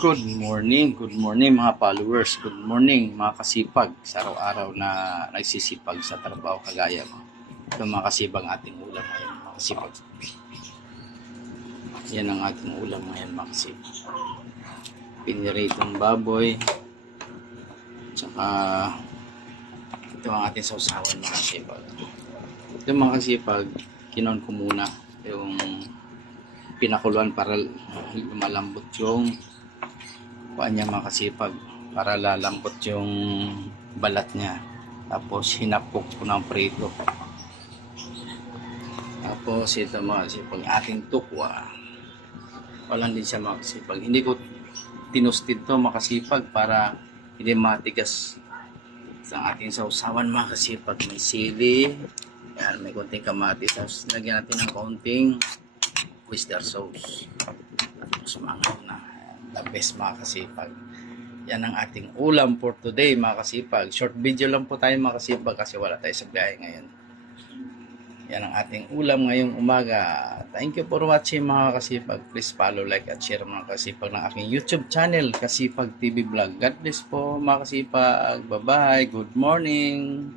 Good morning mga followers, good morning mga kasipag sa araw-araw na nagsisipag sa trabaho kagaya ko. Ito mga kasipag ating ulam ngayon mga kasipag. Yan ang ating ulam ngayon mga kasipag. Piniritong baboy, tsaka ito ang ating sausawan mga kasipag. Ito mga kasipag, kinon ko muna yung pinakuluan para malambot yung kuan niya mga kasipag, para lalambot yung balat niya. Tapos hinapok ko ng prito. Tapos ito mga kasipag, ating tukwa. Walang din siya mga kasipag. Hindi ko tinusted to mga kasipag para hindi matigas sa ating sausawan mga kasipag. May sili, yan, may konting kamatis. Tapos lagyan natin ng konting oyster sauce. Tapos mangaw na. The best mga kasipag. Yan ang ating ulam for today mga kasipag. Short video lang po tayo mga kasipag kasi wala tayo sa biyahe ngayon. Yan ang ating ulam ngayong umaga. Thank you for watching mga kasipag. Please follow, like at share mga kasipag ng aking YouTube channel, Kasipag TV Vlog. God bless po mga kasipag. Bye bye. Good morning.